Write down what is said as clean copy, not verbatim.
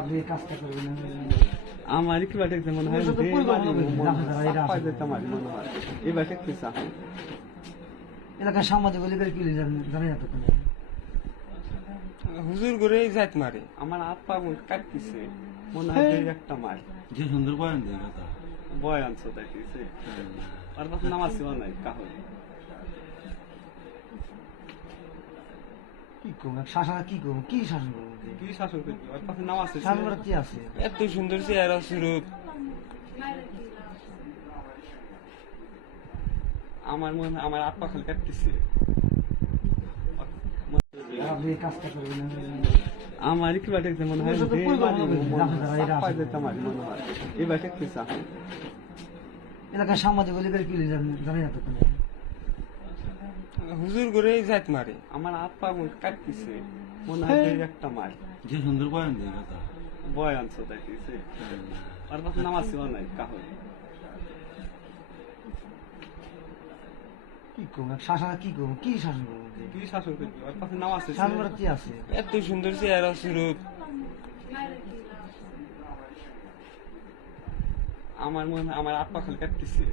আপনি এই কাজটা করবেন না। আমার কি বাটে মনে হয় ওটা তো পরিকল্পনা করে রাখা যারা এরা আছে। মনে হয় এই বাটে কিছু এলাকার সামাজিক অধিকার কি জানি না তো কোনো। হুজুর করে যাইত মারে আমার হাত পা কাটতেছে মনে হয় এই একটা মার যে সুন্দর বয়ান দেয় কথা বয়ান শোনাইতেছে আর পাশে নামাজ ছিল নাই কাহল কি করবো শাসন কি করবো কি শাসন করবো কি শাসন করবি আর পাশে নামাজ শাসন করার কি আছে? এত সুন্দর চেহারা সুরূপ আমার মনে হয় আমার হাত পা খালি কাটতেছে আপনি এই কাজটা করবেন না। আমার কি বাটে মনে হয় ওটা তো পরিকল্পনা করে রাখা যারা এরা আছে। মনে হয় এই বাটে কিছু এলাকার সামাজিক অধিকার কি জানি না তো কোনো। হুজুর করে যাইত মারে আমার হাত পা কাটতেছে মনে হয় এই একটা মার যে সুন্দর বয়ান দেয় কথা বয়ান শোনাইতেছে আর পাশে নামাজ ছিল নাই কাহল কি করবো শাসন কি করবো কি শাসন করবো কি শাসন করবি আর পাশে নামাজ শাসন করার কি আছে? এত সুন্দর চেহারা সুরূপ আমার মনে হয় আমার হাত পা খালি কাটতেছে